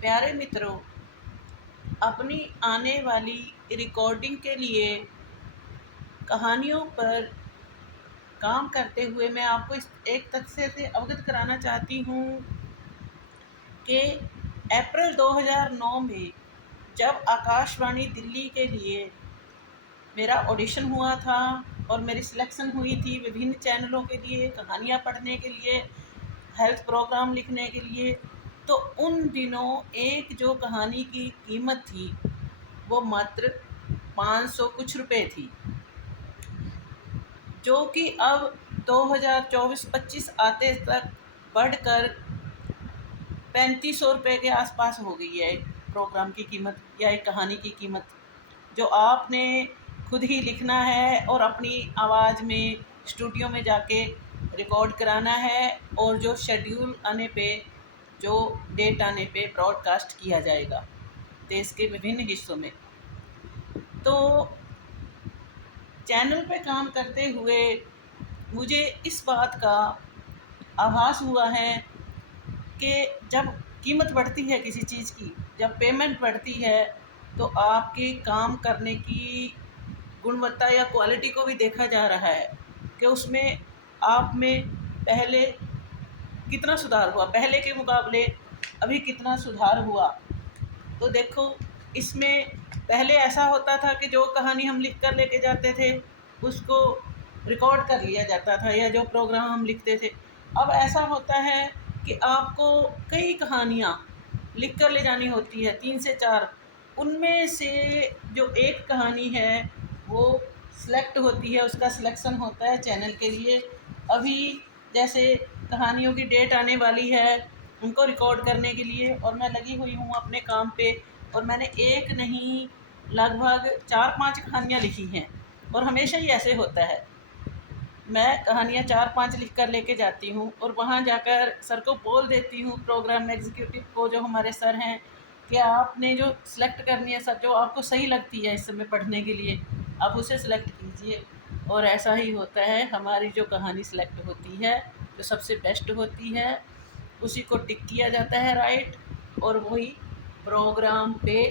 प्यारे मित्रों, अपनी आने वाली रिकॉर्डिंग के लिए कहानियों पर काम करते हुए मैं आपको इस एक तथ्य से अवगत कराना चाहती हूँ कि अप्रैल 2009 में जब आकाशवाणी दिल्ली के लिए मेरा ऑडिशन हुआ था और मेरी सिलेक्शन हुई थी विभिन्न चैनलों के लिए, कहानियाँ पढ़ने के लिए, हेल्थ प्रोग्राम लिखने के लिए, तो उन दिनों एक जो कहानी की कीमत थी वो मात्र 500 कुछ रुपए थी, जो कि अब 2024-25 आते तक बढ़कर 3500 रुपये के आसपास हो गई है एक प्रोग्राम की कीमत या एक कहानी की कीमत, जो आपने खुद ही लिखना है और अपनी आवाज़ में स्टूडियो में जाके रिकॉर्ड कराना है और जो शेड्यूल आने पे, जो डेट आने पे ब्रॉडकास्ट किया जाएगा देश के विभिन्न हिस्सों में। तो चैनल पे काम करते हुए मुझे इस बात का आभास हुआ है कि जब कीमत बढ़ती है किसी चीज़ की, जब पेमेंट बढ़ती है, तो आपके काम करने की गुणवत्ता या क्वालिटी को भी देखा जा रहा है कि उसमें आप में पहले कितना सुधार हुआ, पहले के मुकाबले अभी कितना सुधार हुआ। तो देखो, इसमें पहले ऐसा होता था कि जो कहानी हम लिख कर लेके जाते थे उसको रिकॉर्ड कर लिया जाता था, या जो प्रोग्राम हम लिखते थे। अब ऐसा होता है कि आपको कई कहानियाँ लिख कर ले जानी होती है, 3 से 4। उनमें से जो एक कहानी है वो सिलेक्ट होती है, उसका सिलेक्शन होता है चैनल के लिए। अभी जैसे कहानियों की डेट आने वाली है उनको रिकॉर्ड करने के लिए, और मैं लगी हुई हूँ अपने काम पे, और मैंने एक नहीं लगभग 4-5 कहानियाँ लिखी हैं। और हमेशा ही ऐसे होता है, मैं कहानियाँ 4-5 लिख कर लेके जाती हूँ और वहाँ जाकर सर को बोल देती हूँ, प्रोग्राम एग्जीक्यूटिव को, जो हमारे सर हैं, कि आपने जो सिलेक्ट करनी है सर, जो आपको सही लगती है इस समय पढ़ने के लिए, आप उसे सिलेक्ट कीजिए। और ऐसा ही होता है, हमारी जो कहानी सिलेक्ट होती है, जो सबसे बेस्ट होती है, उसी को टिक किया जाता है राइट, और वही प्रोग्राम पे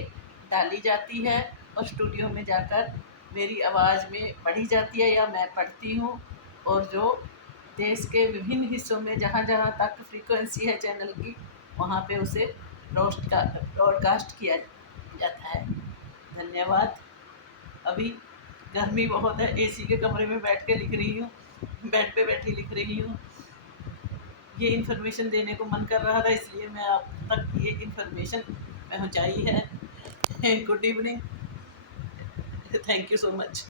डाली जाती है और स्टूडियो में जाकर मेरी आवाज़ में पढ़ी जाती है या मैं पढ़ती हूँ। और जो देश के विभिन्न हिस्सों में जहाँ जहाँ तक फ्रीक्वेंसी है चैनल की, वहाँ पे उसे ब्रॉडकास्ट किया जाता है। धन्यवाद। अभी गर्मी बहुत है, एसी के कमरे में बैठ के लिख रही हूँ, बेड पे बैठी लिख रही हूँ। ये इन्फॉर्मेशन देने को मन कर रहा था, इसलिए मैं आप तक ये इन्फॉर्मेशन पहुँचाई है। Good evening, thank you so much.